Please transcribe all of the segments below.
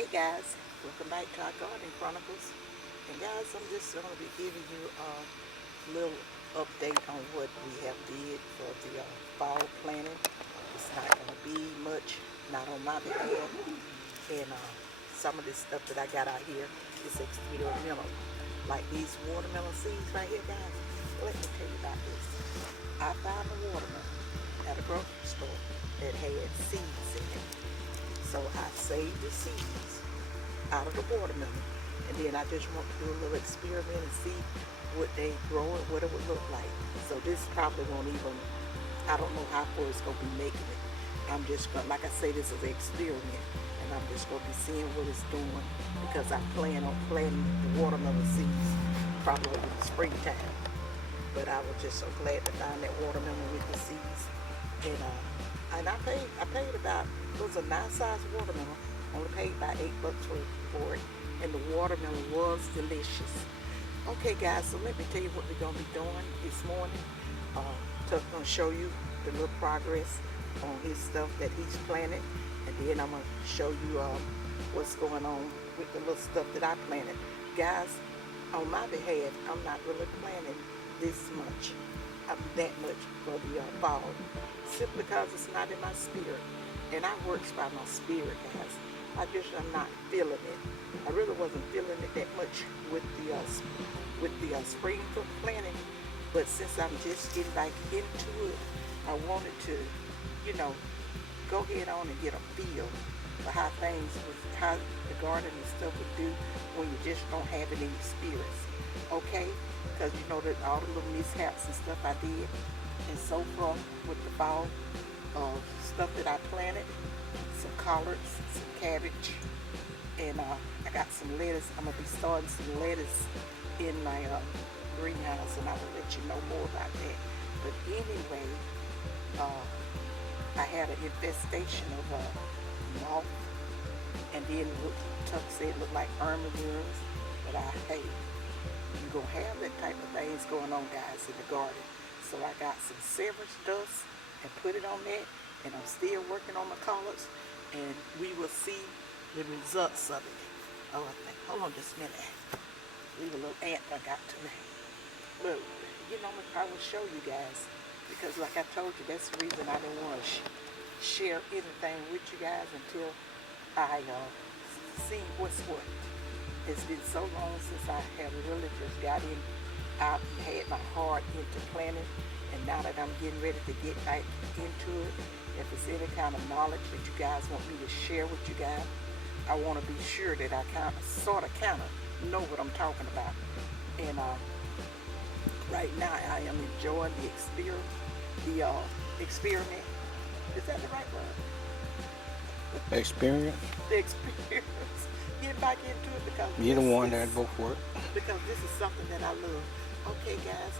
Hey guys, welcome back to our Gardening Chronicles. And guys, I'm just going to be giving you a little update on what we have did for the fall planting. It's not going to be much, not on my behalf. And some of this stuff that I got out here is experimental. Like these watermelon seeds right here, guys. Let me tell you about this. I found a watermelon at a grocery store that had seeds in it. So I saved the seeds out of the watermelon, and then I just want to do a little experiment and see what they grow and what it would look like. So this probably won't even, I don't know how far it's going to be making it. I'm just going to, like I say, this is an experiment, and I'm just going to be seeing what it's doing because I plan on planting the watermelon seeds probably in the springtime. But I was just so glad to find that watermelon with the seeds. And I paid about, it was a nice sized watermelon. Only paid about $8 for it. And the watermelon was delicious. Okay guys, so let me tell you what we're going to be doing this morning. Tuck's going to show you the little progress on his stuff that he's planted. And then I'm going to show you what's going on with the little stuff that I planted. Guys, on my behalf, I'm not really planting this much. That much for the fall, simply because it's not in my spirit, and I works by my spirit, guys. I just am not feeling it. I really wasn't feeling it that much with the spring planting, but since I'm just getting back into it, I wanted to, go ahead on and get a feel for how the garden and stuff would do when you just don't have any experience. Okay, because you know that all the little mishaps and stuff I did, and so far with the fall stuff that I planted, some collards, some cabbage, and I got some lettuce. I'm gonna be starting some lettuce in my greenhouse, and I will let you know more about that. But anyway, I had an infestation of moth, and then Tuck said it looked like armyworms, but hey, you're gonna have that type of things going on, guys, in the garden. So I got some severance dust and put it on that, and I'm still working on my collards, and we will see the results of it. Oh, I think, hold on just a minute. Leave a little ant I got to me. Look, I will show you guys, because like I told you, that's the reason I didn't want to share anything with you guys until I see what's what. It's been so long since I have really just got out and had my heart into planting, and now that I'm getting ready to get back into it, if there's any kind of knowledge that you guys want me to share with you guys, I want to be sure that I sort of know what I'm talking about. And right now I am enjoying the experiment. Is that the right word? Experience? The experience. Get back into it because you're the one that go for it. Because this is something that I love. Okay, guys,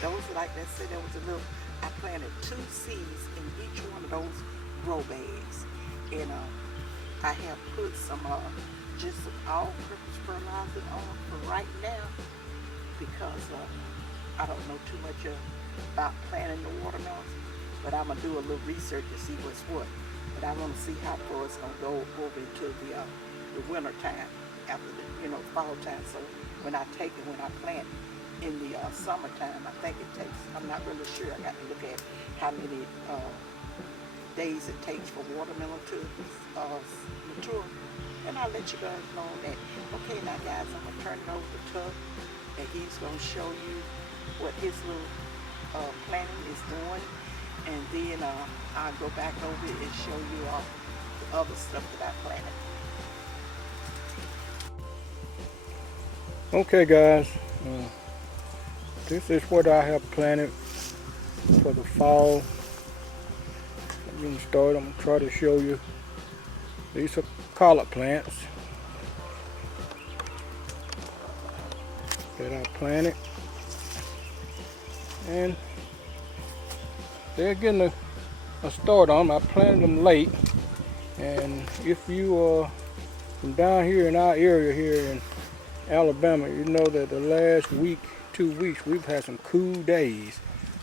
those like that said, there was a little. I planted 2 seeds in each one of those grow bags, and I have put some just some all-purpose fertilizer on for right now because I don't know too much about planting the watermelons, but I'm gonna do a little research to see what's what. But I want to see how far it's gonna go over into the winter time, after the fall time. So when I plant in the summertime, I think it takes, I'm not really sure, I got to look at how many days it takes for watermelon to mature, and I'll let you guys know that. Okay, now guys, I'm gonna turn it over to Tuck, and he's gonna show you what his little planting is doing, and then I'll go back over it and show you the other stuff that I planted. Okay guys, this is what I have planted for the fall. I'm going to start. I'm going to try to show you. These are collard plants that I planted, and they're getting a start on them. I planted them late, and if you are from down here in our area here in Alabama, you know that the last week, 2 weeks, we've had some cool days,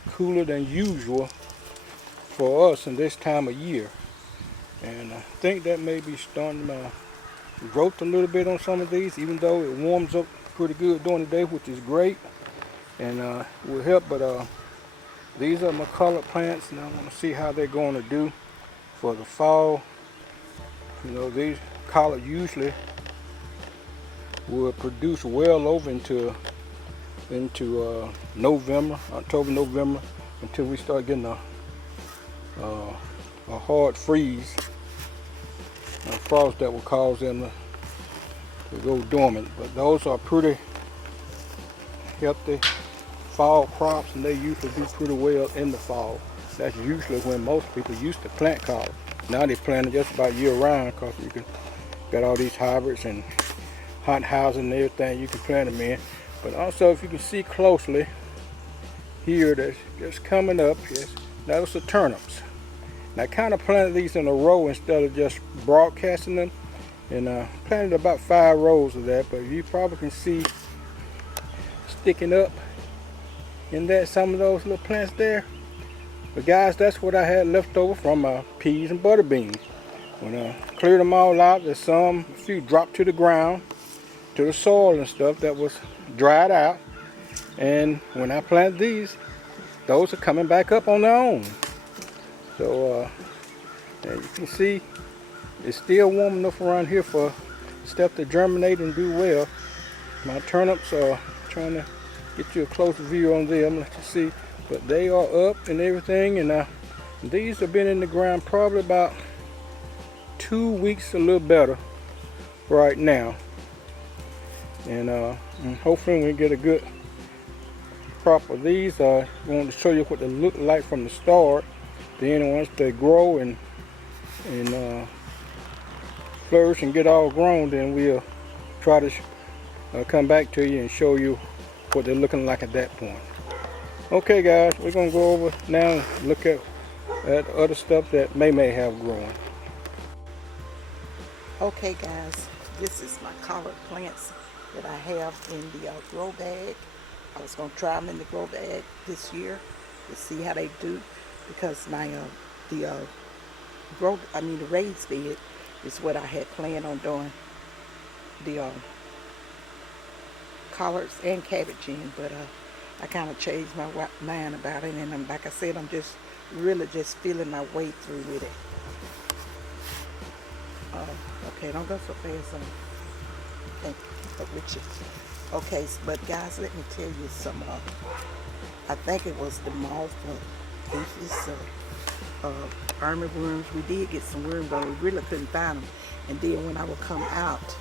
cooler than usual for us in this time of year. And I think that may be starting growth a little bit on some of these, even though it warms up pretty good during the day, which is great and will help. But these are my collard plants, and I want to see how they're going to do for the fall. You know, these collards usually will produce well over into November, October, November, until we start getting a hard freeze, a frost that will cause them to go dormant. But those are pretty healthy fall crops, and they usually do pretty well in the fall. That's usually when most people used to plant collard. Now they plant it just about year round because you can got all these hybrids and hot houses and everything you can plant them in. But also, if you can see closely here, that's coming up, yes, that was the turnips. And I kind of planted these in a row instead of just broadcasting them, and planted about 5 rows of that. But you probably can see sticking up in that some of those little plants there. But guys, that's what I had left over from my peas and butter beans. When I cleared them all out, there's a few dropped to the ground, to the soil and stuff that was dried out. And when I planted these, those are coming back up on their own. So as you can see, it's still warm enough around here for stuff to germinate and do well. My turnips are trying to get you a closer view on them, let you see. But they are up and everything, and these have been in the ground probably about 2 weeks, a little better right now. And hopefully we get a good crop of these. I wanted to show you what they look like from the start. Then once they grow and flourish and get all grown, then we'll try to come back to you and show you what they're looking like at that point. Okay guys, we're going to go over now and look at other stuff that Mae Mae have growing. Okay guys, this is my collard plants that I have in the grow bag. I was going to try them in the grow bag this year to see how they do, because my the raised bed is what I had planned on doing the collards and cabbage in, but I kind of changed my mind about it, and like I said, I'm just really just feeling my way through with it. Okay, don't go so fast on. Thank you, with you. Okay, but guys, let me tell you some. I think it was the moth aphids, army worms. We did get some worms, but we really couldn't find them. And then when I would come out,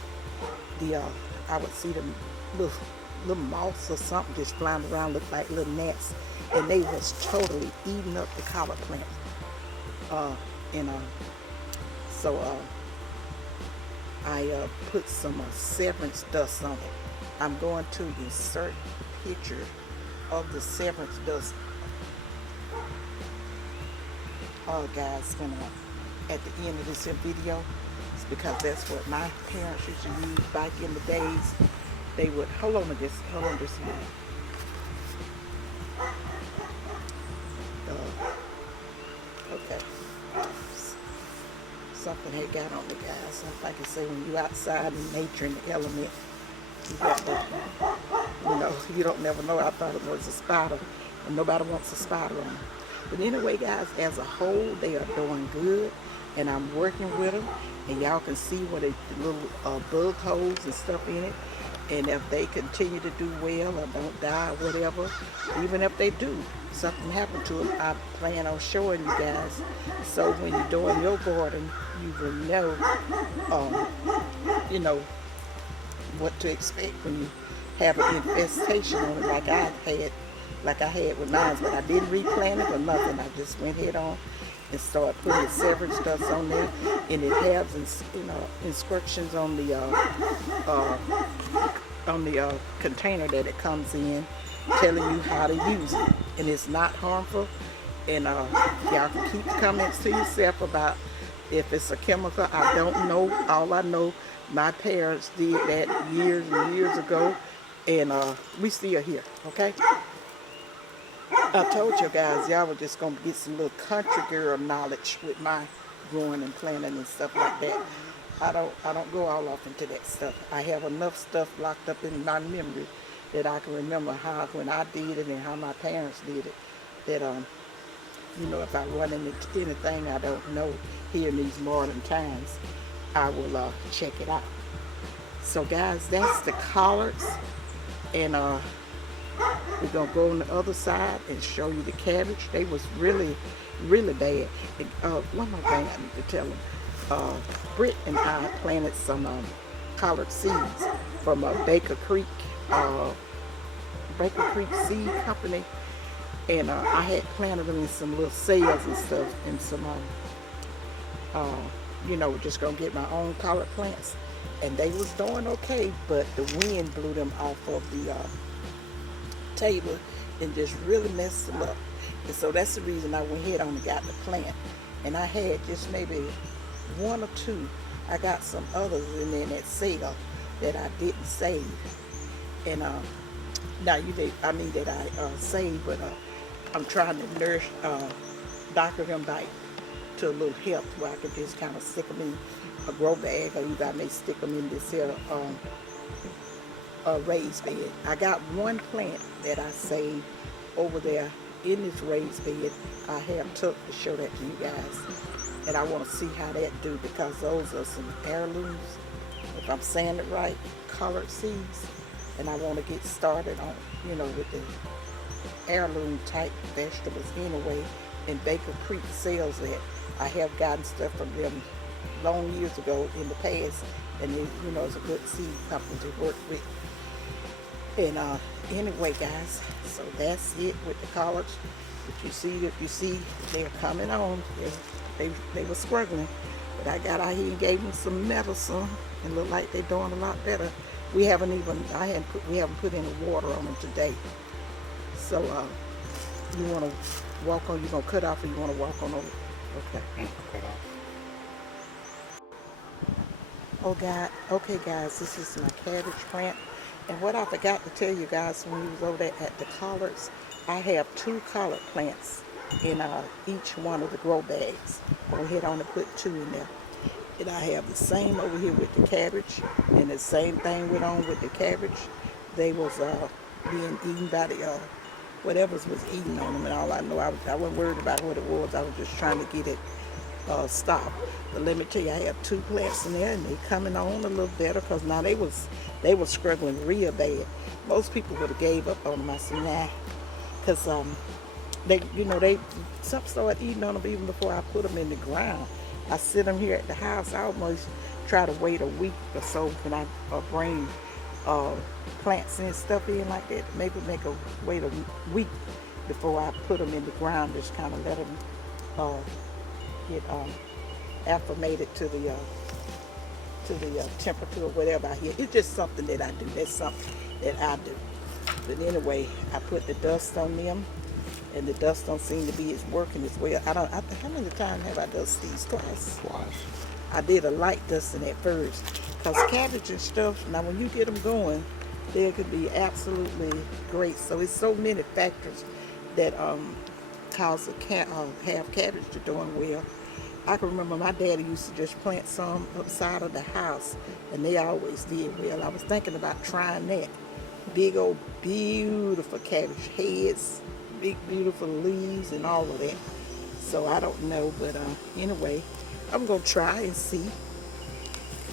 I would see them little moths or something just flying around, look like little gnats, and they was totally eating up the collard plant. So I put some severance dust on it. I'm going to insert a picture of the severance dust. Guys, at the end of this video, it's because that's what my parents used to use back in the days. They would hold on just a minute. Okay. Something had got on me, guys. Like I say, when you outside in nature in the element, you got to, you don't never know. I thought it was a spider, and nobody wants a spider on them. But anyway, guys, as a whole, they are doing good, and I'm working with them, and y'all can see what the little bug holes and stuff in it. And if they continue to do well or don't die or whatever, even if they do, something happen to them, I plan on showing you guys. So when you're doing your garden, you will know, what to expect when you have an infestation on it, like I had with mine. But I didn't replant it or nothing. I just went head on and started putting the severance dust on there, and it has instructions on the container that it comes in, telling you how to use it, and it's not harmful. And y'all can keep the comments to yourself about if it's a chemical. I don't know. All I know, my parents did that years and years ago, and we still here. Okay. I told you guys, y'all were just going to get some little country girl knowledge with my growing and planting and stuff like that. I don't go all off into that stuff. I have enough stuff locked up in my memory that I can remember how when I did it and how my parents did it. That if I run into anything I don't know here in these modern times, I will check it out. So guys, that's the collards, and we're gonna go on the other side and show you the cabbage. They was really, really bad. And, one more thing I need to tell them. Britt and I planted some collard seeds from Baker Creek Seed Company, and I had planted them in some little cells and stuff, and some, just gonna get my own collard plants, and they was doing okay, but the wind blew them off of the table and just really messed them up. And so that's the reason I went ahead on and got the plant. And I had just maybe one or two. I got some others in there in that sale that I didn't save. And that I saved, but I'm trying to nourish, doctor them back to a little health where I can just kind of stick them in a grow bag, or either I may stick them in this here raised bed. I got one plant that I saved over there in this raised bed. I have took to show that to you guys, and I want to see how that do, because those are some heirlooms, if I'm saying it right, collard seeds, and I want to get started on with the heirloom type vegetables anyway. And Baker Creek sells that. I have gotten stuff from them long years ago in the past, and it's a good seed company to work with. And anyway, guys, so that's it with the collards. If you see, they're coming on. They were struggling, but I got out here and gave them some medicine, and look like they're doing a lot better. We haven't put any water on them today. So you want to walk on? You gonna cut off, or you want to walk on over? Okay. Cut off. Oh God. Okay, guys, this is my cabbage plant. And what I forgot to tell you guys when we was over there at the collards, I have 2 collard plants in each one of the grow bags. Go ahead on and put 2 in there. And I have the same over here with the cabbage, and the same thing went on with the cabbage. They was being eaten by the whatever's was eating on them, and all I know, I wasn't worried about what it was. I was just trying to get it stopped. But let me tell you, I have 2 plants in there, and they coming on a little better, because now they was struggling real bad. Most people would have gave up on them. I said, nah, because some started eating on them even before I put them in the ground. I sit them here at the house. I almost try to wait a week or so when I bring plants and stuff in like that. Maybe wait a week before I put them in the ground. Just kind of let them get acclimated to the temperature or whatever I hear. It's just something that I do. That's something that I do. But anyway, I put the dust on them, and the dust don't seem to be as working as well. How many times have I dusted these? Twice. I did a light dusting at first, because cabbage and stuff, now when you get them going, they could be absolutely great. So it's so many factors that cause have cabbage to doing well. I can remember my daddy used to just plant some upside of the house, and they always did well. I was thinking about trying that. Big old beautiful cabbage heads, big beautiful leaves, and all of that. So I don't know, but anyway, I'm gonna try and see.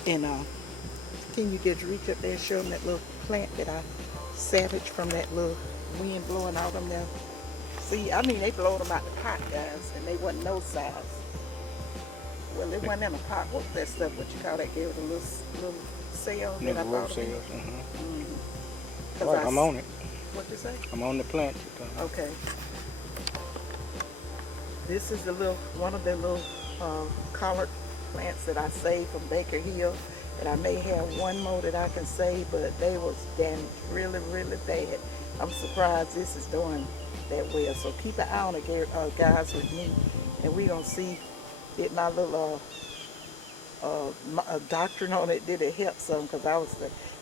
And can you just reach up there and show them that little plant that I savaged from that little wind blowing out them there? See, I mean, they blowed them out the pot, guys, and they wasn't no size. Well, they wasn't in a pot. What's that stuff? What you call that? Gave it a little cell that I bought. Right, I'm on it. What you say? I'm on the plant. Okay. This is one of the little collard plants that I saved from Baker Hill. And I may have one more that I can save, but they was damaged really, really bad. I'm surprised this is doing that well. So keep an eye on it, guys, with me, and we gonna see if my little doctrine on it did it help some, because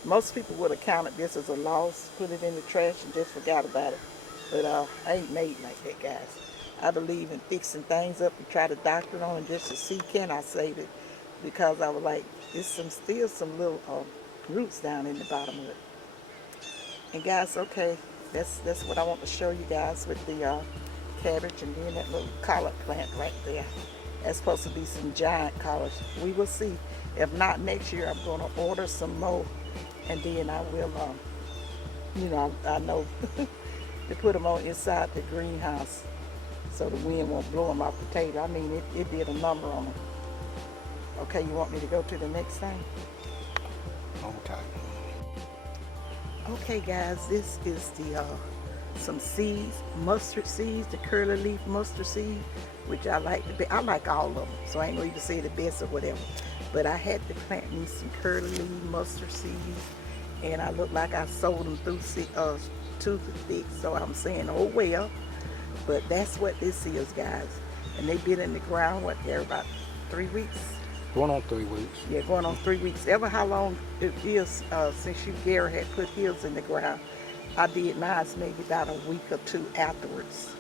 most people would have counted this as a loss, put it in the trash, and just forgot about it. But I ain't made like that, guys. I believe in fixing things up and try to doctrine on it just to see, can I save it? because I was like, there's still some little roots down in the bottom of it. And guys, okay, that's what I want to show you guys with the cabbage, and then that little collard plant right there. That's supposed to be some giant collards. We will see. If not, next year I'm going to order some more, and then I will, I know to put them on inside the greenhouse so the wind won't blow them off the table. I mean, it did a number on them. Okay, you want me to go to the next thing? Okay. Okay, guys, this is the some seeds, mustard seeds, the curly leaf mustard seed, which I like. I like all of them, so I ain't gonna even say the best or whatever. But I had to plant me some curly leaf mustard seeds, and I look like I sold them through toothpick. So I'm saying, oh well. But that's what this is, guys. And they've been in the ground, what, there about 3 weeks? Going on 3 weeks. Yeah, going on 3 weeks. Ever how long it is since Gary had put his in the ground. I did mine maybe about a week or two afterwards.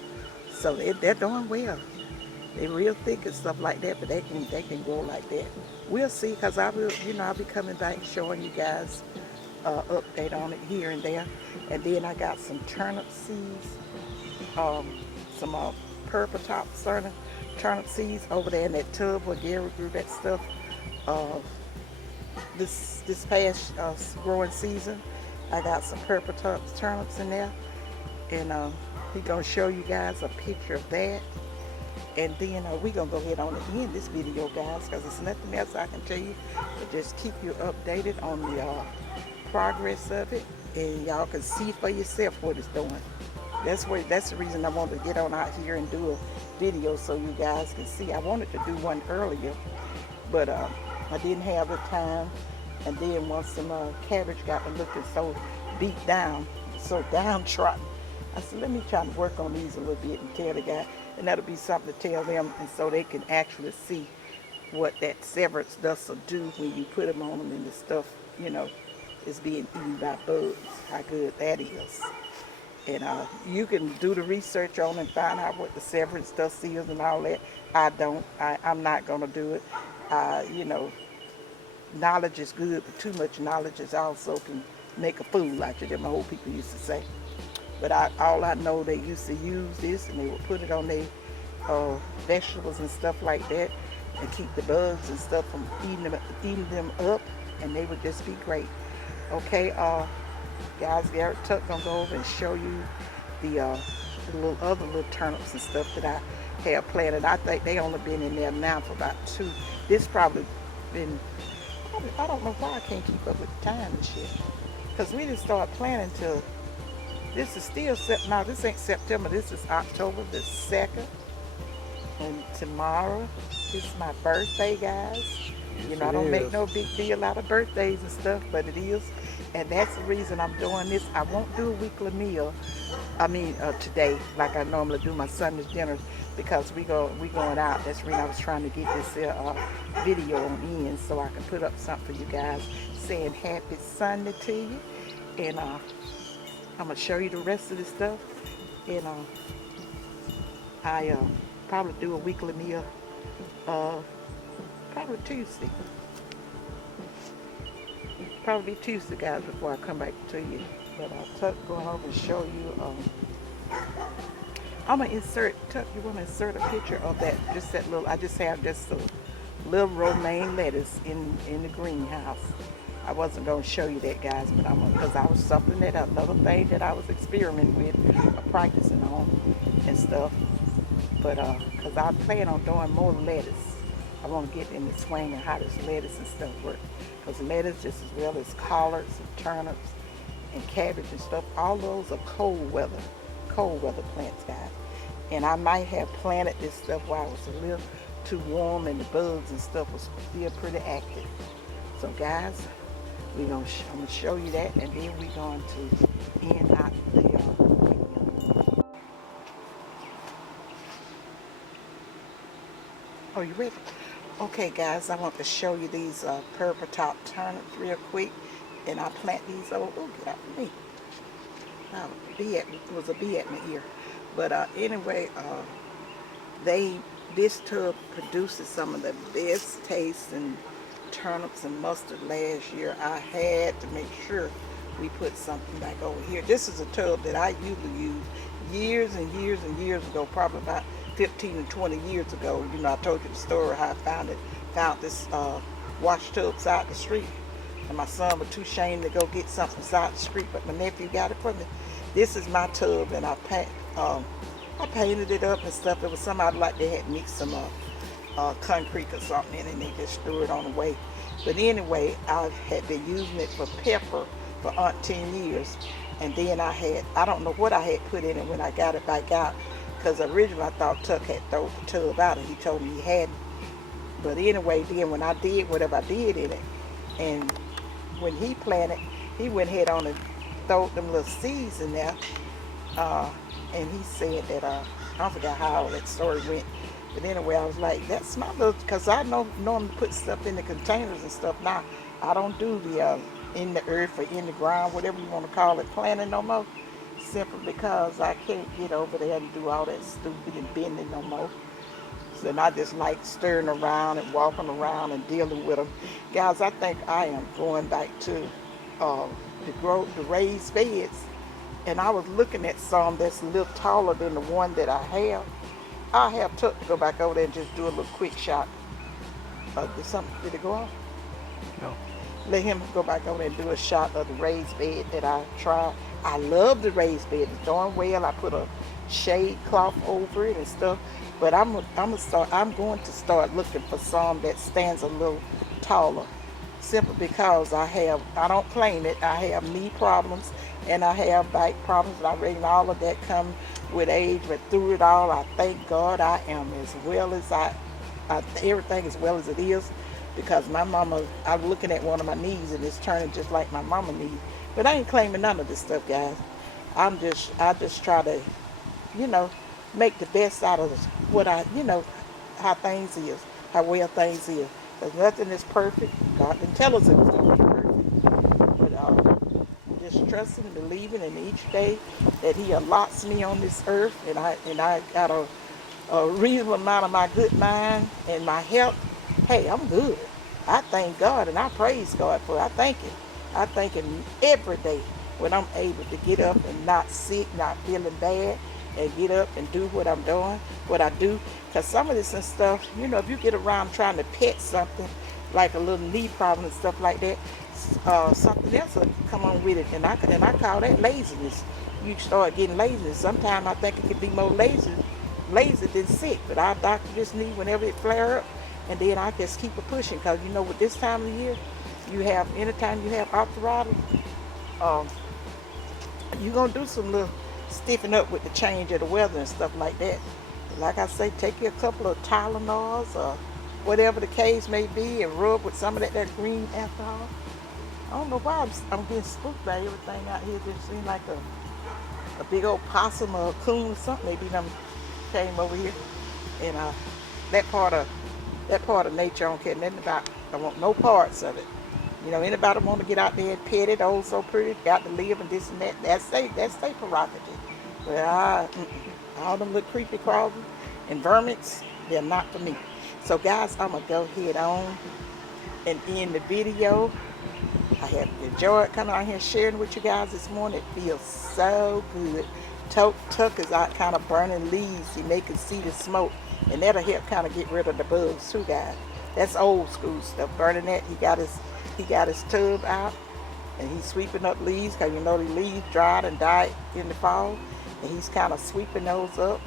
So they're doing well. They're real thick and stuff like that, but they can grow like that. We'll see, because I'll be coming back showing you guys update on it here and there. And then I got some turnip seeds, some purple top turnip seeds over there in that tub where Gary grew that stuff this past growing season. I got some purple turnips in there, and he's gonna show you guys a picture of that. And then we're gonna go ahead on and end this video, guys, because there's nothing else I can tell you but just keep you updated on the progress of it, and y'all can see for yourself what it's doing. That's the reason I wanted to get on out here and do a video so you guys can see. I wanted to do one earlier, but I didn't have the time. And then once some cabbage got me looking so beat down, so downtrodden, I said, let me try to work on these a little bit and tell the guy, and that'll be something to tell them, and so they can actually see what that severance does do when you put them on them, and the stuff, is being eaten by bugs, how good that is. And you can do the research on and find out what the severance dust is and all that. I'm not going to do it. Knowledge is good, but too much knowledge is also can make a fool out of you, my old people used to say. But all I know, they used to use this, and they would put it on their vegetables and stuff like that, and keep the bugs and stuff from eating them up, and they would just be great. Okay, guys, Garrett Tuck gonna go over and show you the other little turnips and stuff that I have planted. I think they only been in there now for about 2. This probably been, I don't know why I can't keep up with the time and shit. Because we didn't start planting till, this is still, now this ain't September, this is October the 2nd. And tomorrow is my birthday, guys. Yes, I don't make no big deal out of birthdays and stuff, but it is. And that's the reason I'm doing this. I won't do a weekly meal, today, like I normally do my Sunday's dinners, because we going out. That's the reason I was trying to get this video on in, so I can put up something for you guys saying happy Sunday to you. And I'm gonna show you the rest of this stuff. And I probably do a weekly meal probably Tuesday. Probably Tuesday, guys, before I come back to you. But Tuck going over and show you. I'm gonna insert, Tuck, you want to insert a picture of that? Just that little. I just have just a little romaine lettuce in the greenhouse. I wasn't gonna show you that, guys, but I'm gonna, because I was another thing that I was experimenting with, practicing on and stuff. But because I plan on doing more lettuce. I want to get in the swing of how this lettuce and stuff work. Because lettuce, just as well as collards and turnips and cabbage and stuff, all those are cold weather plants, guys. And I might have planted this stuff while it was a little too warm and the bugs and stuff was still pretty active. So, guys, I'm going to show you that, and then we're going to end out the video. Oh, you ready? Okay, guys, I want to show you these purple top turnips real quick, and I plant these. Oh, get out of me! It was a bee at my ear. But anyway, This tub produces some of the best tasting turnips and mustard last year. I had to make sure we put something back over here. This is a tub that I usually use years and years and years ago, probably about 15 and 20 years ago. You know, I told you the story how I found this wash tub side the street. And my son was too ashamed to go get something side the street, but my nephew got it for me. This is my tub, and I painted it up and stuff. It was somebody like they had mixed some concrete or something in it, and they just threw it on the way. But anyway, I had been using it for pepper for 10 years. And then I don't know what I had put in it when I got it back out. Because originally I thought Tuck had thrown the tub out, and he told me he hadn't. But anyway, then when I did whatever I did in it, and when he planted, he went ahead on and threw them little seeds in there. And he said that, I forgot how that story went. But anyway, I was like, that's my little, because I normally put stuff in the containers and stuff. Now, I don't do the in the earth or in the ground, whatever you want to call it, planting no more. Simply because I can't get over there and do all that stupid and bending no more. So then I just like stirring around and walking around and dealing with them. Guys, I think I am going back to the raised beds. And I was looking at some that's a little taller than the one that I have. I have Tuck to go back over there and just do a little quick shot. Did it go off? No. Let him go back over there and do a shot of the raised bed that I tried. I love the raised bed. It's doing well. I put a shade cloth over it and stuff. But I'm going to start looking for some that stands a little taller. Simply because I don't claim it. I have knee problems and I have back problems. And I reckon all of that come with age. But through it all, I thank God I am as well as everything as well as it is. Because my mama, I'm looking at one of my knees and it's turning just like my mama knees. But I ain't claiming none of this stuff, guys. I just try to, make the best out of what how things is, how well things is. Because nothing is perfect. God didn't tell us it was going to be perfect. But just trusting and believing in each day that He allots me on this earth, and I got a reasonable amount of my good mind and my health. Hey, I'm good. I thank God and I praise God for it. I thank Him. I thank Him every day when I'm able to get up and not sick, not feeling bad, and get up and do what I'm doing, what I do. Because some of this and stuff, if you get around trying to pet something, like a little knee problem and stuff like that, something else will come on with it. And I call that laziness. You start getting laziness. Sometimes I think it could be more lazy than sick. But I doctor this knee whenever it flare up. And then I just keep it pushing. Because with this time of the year, anytime you have arthritis, you're going to do some little stiffen up with the change of the weather and stuff like that. Like I say, take you a couple of Tylenols or whatever the case may be and rub with some of that green alcohol. I don't know why I'm getting spooked by everything out here. It just seems like a big old possum or a coon or something. Maybe them came over here. And that part of nature I don't care nothing about. I want no parts of it. Anybody want to get out there and pet it, oh so pretty, got to live and this and that, that's their prerogative. But all them little creepy crawlers and vermins, they're not for me. So guys, I'm going to go ahead on and end the video. I have enjoyed coming out here sharing with you guys this morning. It feels so good. Tuck is out kind of burning leaves. He can see the smoke. And that'll help kind of get rid of the bugs too, guys. That's old school stuff. Burning that, he got his tub out, and he's sweeping up leaves because the leaves dried and died in the fall, and he's kind of sweeping those up.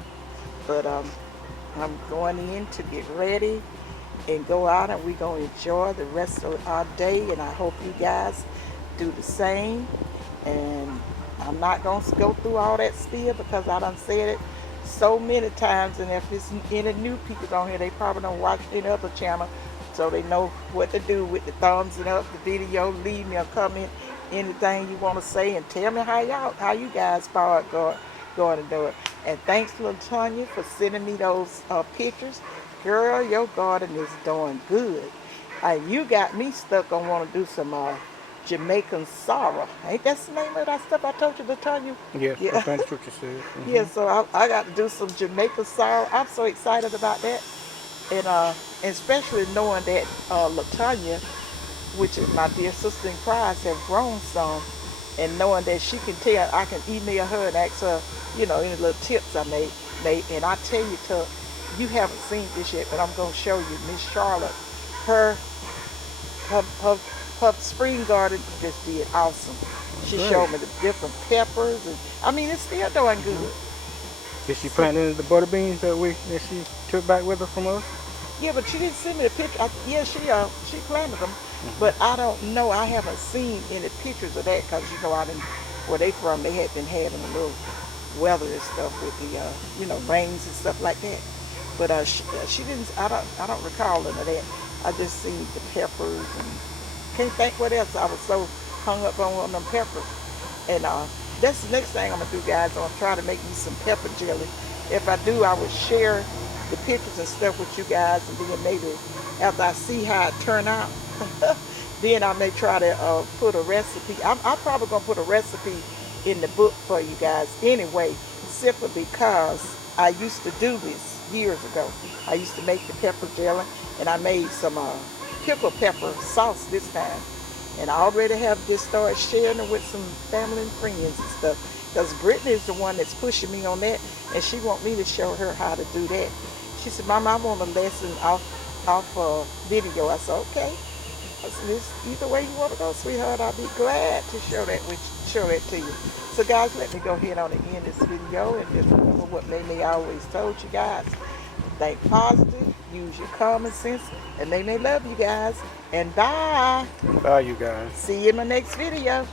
But I'm going in to get ready and go out, and we're going to enjoy the rest of our day, and I hope you guys do the same. And I'm not going to go through all that spiel because I done said it so many times, and if it's any new people on here, they probably don't watch any other channel, so they know what to do with the thumbs up the video. Leave me a comment, anything you want to say, and tell me how you guys going to do it. And thanks, little Tanya, for sending me those pictures. Girl, your garden is doing good. You got me stuck on want to do some Jamaican sorrel. Ain't that the name of that stuff I told you to tell you? Yes, Yeah. I think that's what you said. Yeah, so I got to do some Jamaican sorrel. I'm so excited about that. And especially knowing that Latanya, which is my dear sister in Christ, have grown some, and knowing that she can tell, I can email her and ask her, you know, any little tips I made. And I tell you, Tuck, you haven't seen this yet, but I'm gonna show you. Miss Charlotte, her her spring garden just did awesome. She Great. showed me the different peppers, and I mean, it's still doing good. Did she plant any of the butter beans that she took back with her from us? Yeah, but she didn't send me the picture. Yeah, she planted them, but I don't know. I haven't seen any pictures of that because you know, I didn't. Where they from, they had been having a little weather and stuff with the you know, rains and stuff like that. But she didn't. I don't recall none of that. I just seen the peppers and can't think what else. I was so hung up on one of them peppers. And that's the next thing I'm gonna do, guys. I'm gonna try to make me some pepper jelly. If I do, I will share the pictures and stuff with you guys, and then maybe after I see how it turn out, then I may try to put a recipe. I'm probably gonna put a recipe in the book for you guys anyway, simply because I used to do this years ago. I used to make the pepper jelly, and I made some pickle pepper sauce this time. And I already have just started sharing it with some family and friends and stuff. Because Brittany is the one that's pushing me on that, and she want me to show her how to do that. She said, Mama, I want a lesson off video. I said, okay. I said, either way you want to go, sweetheart, I'll be glad to show that to you. So guys, let me go ahead on and end this video, and just remember what Mae Mae always told you guys. Think positive, use your common sense, and Mae Mae love you guys. And bye. Bye, you guys. See you in my next video.